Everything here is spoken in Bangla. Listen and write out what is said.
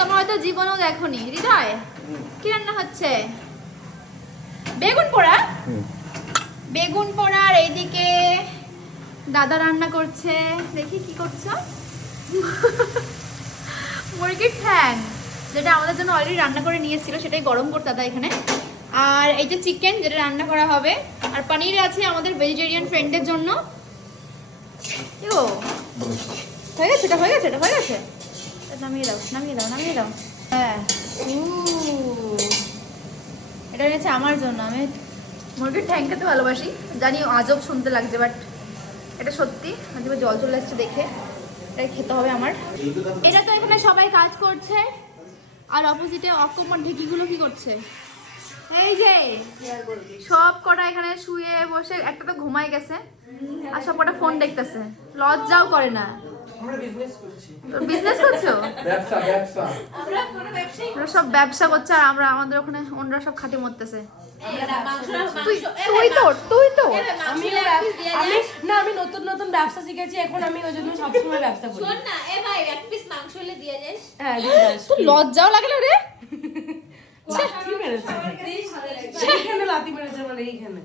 তোমরা হয়তো জীবনেও দেখোনি। হৃদয় কি রান্না হচ্ছে? বেগুন পোড়া। বেগুন পোড়া। আর এইদিকে দাদা রান্না করছে। দেখি কি করছো? মুরগির ঠ্যাং, যেটা আমাদের জন্য অলরেডি রান্না করে নিয়েছিল, সেটাই গরম করতে দাদা এখানে। আর এই যে চিকেন, যেটা রান্না করা হবে। আর পনির আছে আমাদের ভেজিটেরিয়ান ফ্রেন্ডের জন্য। হয়ে গেছে, এটা হয়ে গেছে, এটা হয়ে গেছে। নামিয়ে দাও, নামিয়ে দাও, নামিয়ে দাও। হ্যাঁ, এটা এনেছে আমার জন্য। আমি মুরগির ঠ্যাং খেতে ভালোবাসি, জানি আজব শুনতে লাগছে, বাট এটা সত্যি। আজকে জল চলে আসছে দেখে। এটা খেতে হবে আমার। এটা তো এখানে সবাই কাজ করছে, আর অপোজিটে অকম্মর ঢেকিগুলো কি করছে? এই যে সব কটা এখানে শুয়ে বসে, একটা তো ঘুমাই গেছে, আর সব কটা ফোন দেখতেছে, লজ্জাও করে না। আমরা বিজনেস করছি। বিজনেস করছো? ব্যবসা ব্যবসা। আমরা কোনো ব্যবসায়ী, আমরা সব ব্যবসা করছে, আর আমরা আমাদের ওখানে ওনরা সব খাটি মরতেছে। আমি নতুন নতুন ব্যবসা শিখেছি এখন, আমি ওই জন্য সবসময় ব্যবসা করি। শোন না, এ ভাই এক পিস মাংস হলে দিয়ে যাস। হ্যাঁ, তো লজ্জাও লাগে না রে? লাথি মেরেছে, এইখানে লাথি মেরেছে, মানে এইখানে।